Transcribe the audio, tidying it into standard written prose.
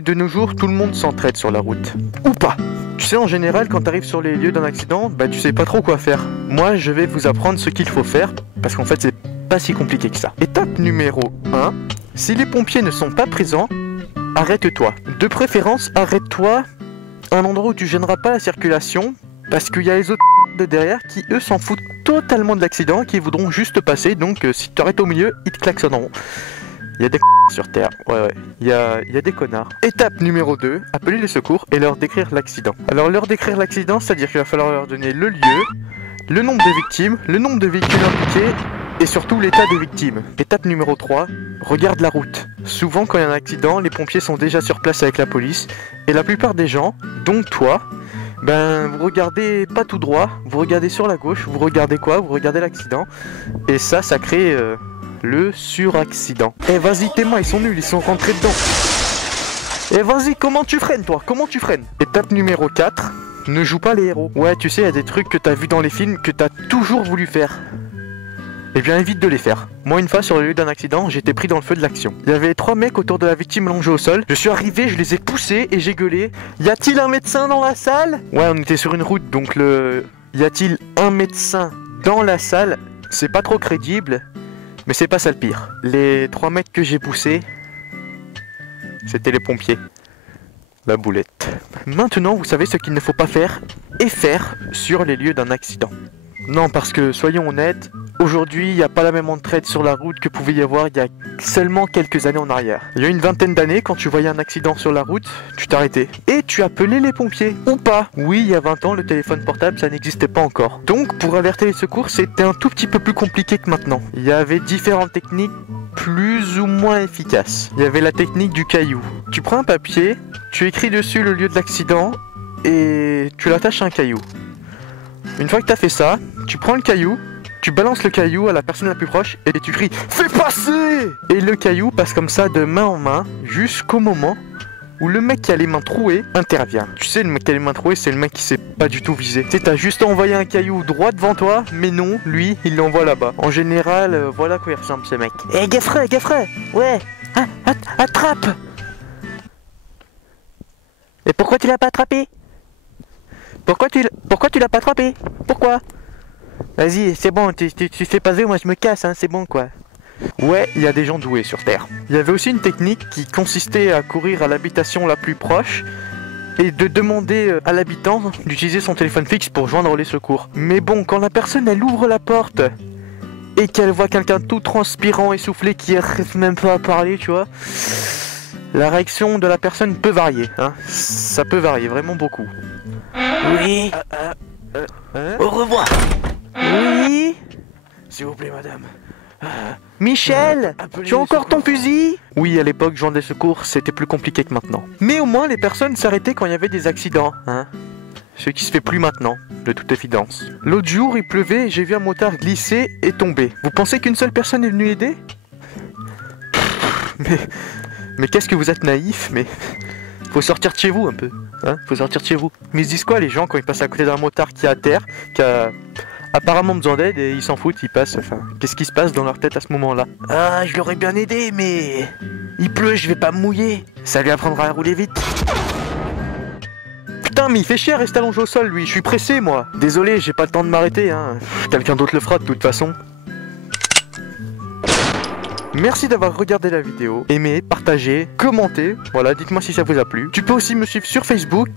De nos jours, tout le monde s'entraide sur la route. Ou pas. Tu sais, en général, quand tu arrives sur les lieux d'un accident, bah tu sais pas trop quoi faire. Moi, je vais vous apprendre ce qu'il faut faire, parce qu'en fait, c'est pas si compliqué que ça. Étape numéro 1. Si les pompiers ne sont pas présents, arrête-toi. De préférence, arrête-toi à un endroit où tu gêneras pas la circulation, parce qu'il y a les autres de derrière qui, eux, s'en foutent totalement de l'accident, qui voudront juste passer, donc si tu t'arrêtes au milieu, ils te klaxonneront. Il y a des sur Terre, ouais, il y a des connards. Étape numéro 2, appeler les secours et leur décrire l'accident. Alors leur décrire l'accident, c'est-à-dire qu'il va falloir leur donner le lieu, le nombre de victimes, le nombre de véhicules impliqués et surtout l'état des victimes. Étape numéro 3, regarde la route. Souvent quand il y a un accident, les pompiers sont déjà sur place avec la police et la plupart des gens, dont toi, vous regardez pas tout droit, vous regardez sur la gauche, vous regardez quoi? Vous regardez l'accident et ça crée... le suraccident. Eh vas-y, tes mains ils sont nuls, ils sont rentrés dedans. Eh vas-y, comment tu freines toi? Comment tu freines? Étape numéro 4, ne joue pas les héros. Ouais, tu sais, il y a des trucs que t'as vu dans les films que t'as toujours voulu faire. Eh bien, évite de les faire. Moi, une fois, sur le lieu d'un accident, j'étais pris dans le feu de l'action. Il y avait 3 mecs autour de la victime allongée au sol. Je suis arrivé, je les ai poussés et j'ai gueulé. Y a-t-il un médecin dans la salle? Ouais, on était sur une route, donc y a-t-il un médecin dans la salle? C'est pas trop crédible. Mais c'est pas ça le pire. Les 3 mecs que j'ai poussés, c'était les pompiers. La boulette. Maintenant, vous savez ce qu'il ne faut pas faire et faire sur les lieux d'un accident. Non, parce que, soyons honnêtes, aujourd'hui, il n'y a pas la même entraide sur la route que pouvait y avoir il y a seulement quelques années en arrière. Il y a une vingtaine d'années, quand tu voyais un accident sur la route, tu t'arrêtais. Et tu appelais les pompiers. Ou pas. Oui, il y a 20 ans, le téléphone portable, ça n'existait pas encore. Donc, pour alerter les secours, c'était un tout petit peu plus compliqué que maintenant. Il y avait différentes techniques plus ou moins efficaces. Il y avait la technique du caillou. Tu prends un papier, tu écris dessus le lieu de l'accident, et tu l'attaches à un caillou. Une fois que tu as fait ça, tu prends le caillou, tu balances le caillou à la personne la plus proche et tu cries « Fais passer !» Et le caillou passe comme ça de main en main jusqu'au moment où le mec qui a les mains trouées intervient. Tu sais, le mec qui a les mains trouées, c'est le mec qui sait pas du tout viser. Tu sais, t'as juste envoyé un caillou droit devant toi, mais non, lui, il l'envoie là-bas. En général, voilà quoi il ressemble ce mec. Eh, Gaffrey, ouais, attrape! Et pourquoi tu l'as pas attrapé? Pourquoi tu l'as pas attrapé? Pourquoi? Vas-y, c'est bon, tu fais passer, moi je me casse, hein, c'est bon quoi. Ouais, il y a des gens doués sur Terre. Il y avait aussi une technique qui consistait à courir à l'habitation la plus proche et de demander à l'habitant d'utiliser son téléphone fixe pour joindre les secours. Mais bon, quand la personne elle ouvre la porte et qu'elle voit quelqu'un tout transpirant, essoufflé, qui n'arrive même pas à parler, tu vois, la réaction de la personne peut varier, hein. Ça peut varier vraiment beaucoup. Oui. Au revoir. Oui. S'il vous plaît, madame. Michel, tu as encore ton fusil? Oui, à l'époque, joindre les secours, c'était plus compliqué que maintenant. Mais au moins, les personnes s'arrêtaient quand il y avait des accidents, hein. Ce qui se fait plus maintenant, de toute évidence. L'autre jour, il pleuvait et j'ai vu un motard glisser et tomber. Vous pensez qu'une seule personne est venue aider? Mais qu'est-ce que vous êtes naïf, mais... Faut sortir de chez vous un peu, hein, faut sortir de chez vous. Mais ils se disent quoi les gens quand ils passent à côté d'un motard qui est à terre, qui a apparemment besoin d'aide et ils s'en foutent, ils passent, enfin, qu'est-ce qui se passe dans leur tête à ce moment-là? Ah, je l'aurais bien aidé, mais... Il pleut, je vais pas me mouiller, ça lui apprendra à rouler vite. Putain, mais il fait chier à rester allongé au sol, lui, je suis pressé, moi. Désolé, j'ai pas le temps de m'arrêter, hein, quelqu'un d'autre le fera de toute façon. Merci d'avoir regardé la vidéo, aimé, partagé, commenté, voilà, dites-moi si ça vous a plu. Tu peux aussi me suivre sur Facebook